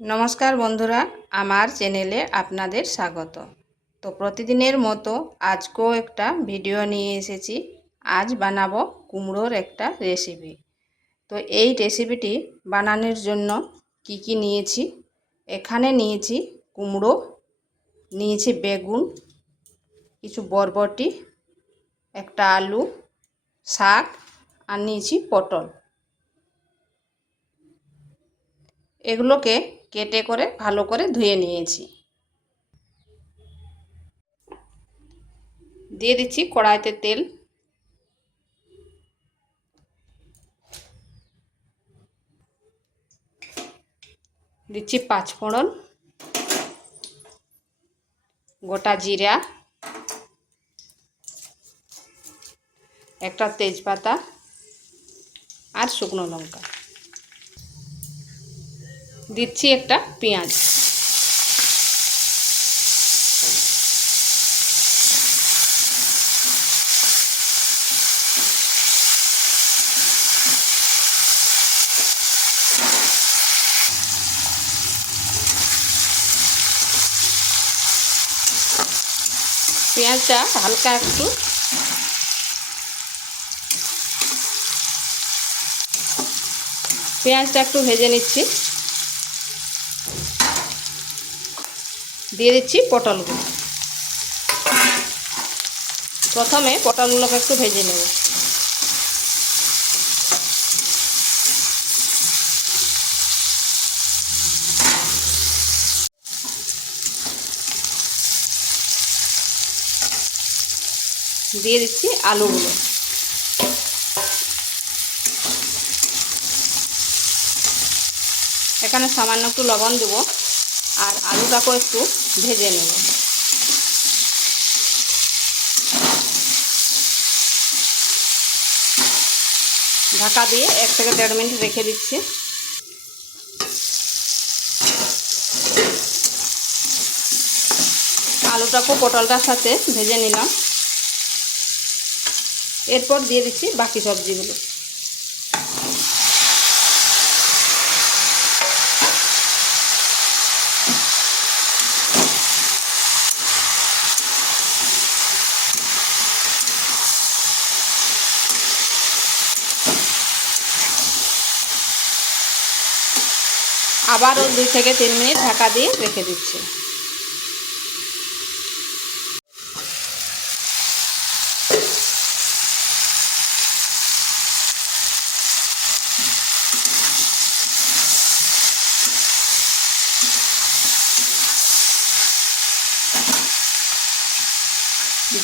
নমস্কার বন্ধুরা, আমার চ্যানেলে আপনাদের স্বাগত। তো প্রতিদিনের মতো আজকেও একটা ভিডিও নিয়ে এসেছি। আজ বানাবো কুমড়োর একটা রেসিপি। তো এই রেসিপিটি বানানোর জন্য কি নিয়েছি, এখানে নিয়েছি কুমড়ো, নিয়েছি বেগুন, কিছু বরবটি, একটা আলু, শাক আর নিয়েছি পটল। এগুলোকে কেটে করে ভালো করে ধুয়ে নিয়েছি। দিয়ে দিচ্ছি কড়াইতে তেল, দিচ্ছি পাঁচফোড়ন, গোটা জিরা, একটা তেজপাতা আর শুকনো লঙ্কা। দিচ্ছি একটা পেঁয়াজ। পেঁয়াজটা হালকা একটু ভেজে নিচ্ছি। দিয়ে দিচ্ছি পটলগুলো। প্রথমে পটলগুলোকে একটু ভেজে নেব। দিয়ে দিচ্ছি আলুগুলো। এখানে সামান্য একটু লবণ দেব আর আলুটাকেও একটু ভেজে নেব। ঢাকা দিয়ে 1 থেকে 1.5 মিনিট রেখে দিচ্ছি। আলুটাকেও পটলটার সাথে ভেজে নিলাম। এরপর দিয়ে দিচ্ছি বাকি সবজিগুলো। আবারও 2 থেকে 3 মিনিট ঢাকা দিয়ে রেখে দিচ্ছি।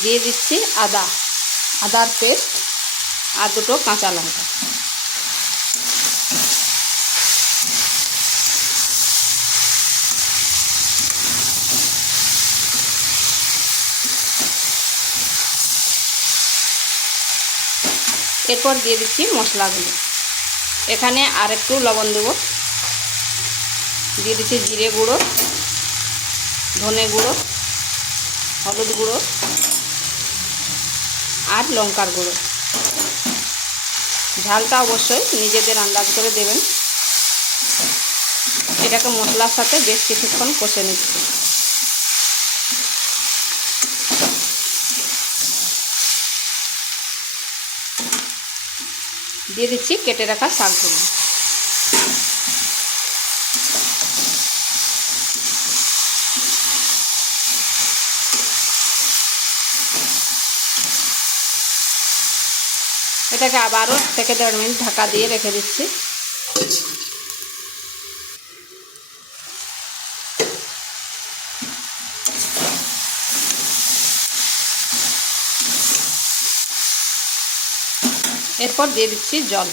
দিয়ে দিচ্ছি আদার পেস্ট আর 2টো কাঁচা লঙ্কা। এরপর দিয়ে দিচ্ছি মশলাগুলো। এখানে আর একটু লবণ দেব। দিয়ে দিচ্ছি জিরে গুঁড়ো, ধনে গুঁড়ো, হলুদ গুঁড়ো আর লঙ্কার গুঁড়ো। ঝালটা অবশ্যই নিজেদের আন্দাজ করে দেবেন। এটাকে মশলার সাথে বেশ কিছুক্ষণ কষে নিচ্ছি। দিয়ে দিচ্ছি কেটে রাখা শাকগুলো। এটাকে আবারও 1 থেকে 1.5 মিনিট ঢাকা দিয়ে রেখে দিচ্ছি। এরপর দিয়ে দিচ্ছি জল।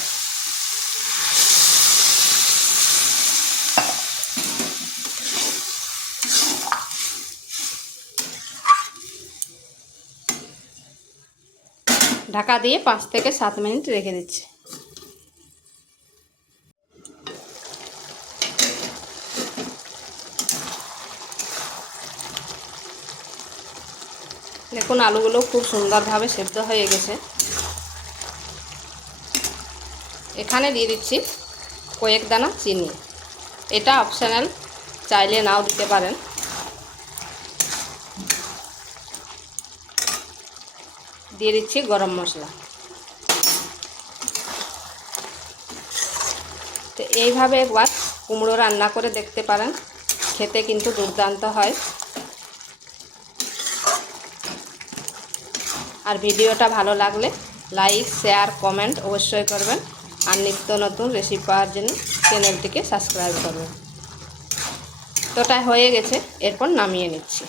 ঢাকা দিয়ে 5 থেকে 7 মিনিট রেখে দিচ্ছি। দেখুন আলুগুলো খুব সুন্দরভাবে সেদ্ধ হয়ে গেছে। এখানে দিয়ে দিচ্ছি কয়েক দানা চিনি। এটা অপশনাল, চাইলে নাও দিতে পারেন। দিয়ে দিচ্ছি গরম মশলা। তো এইভাবে একবার কুমড়ো রান্না করে দেখতে পারেন, খেতে কিন্তু দুর্দান্ত হয়। আর ভিডিওটা ভালো লাগলে লাইক, শেয়ার, কমেন্ট অবশ্যই করবেন। আর নিত্য নতুন রেসিপি পাওয়ার জন্য চ্যানেলটিকে সাবস্ক্রাইব করবেন। তোটা হয়ে গেছে, এরপর নামিয়ে নিচ্ছি।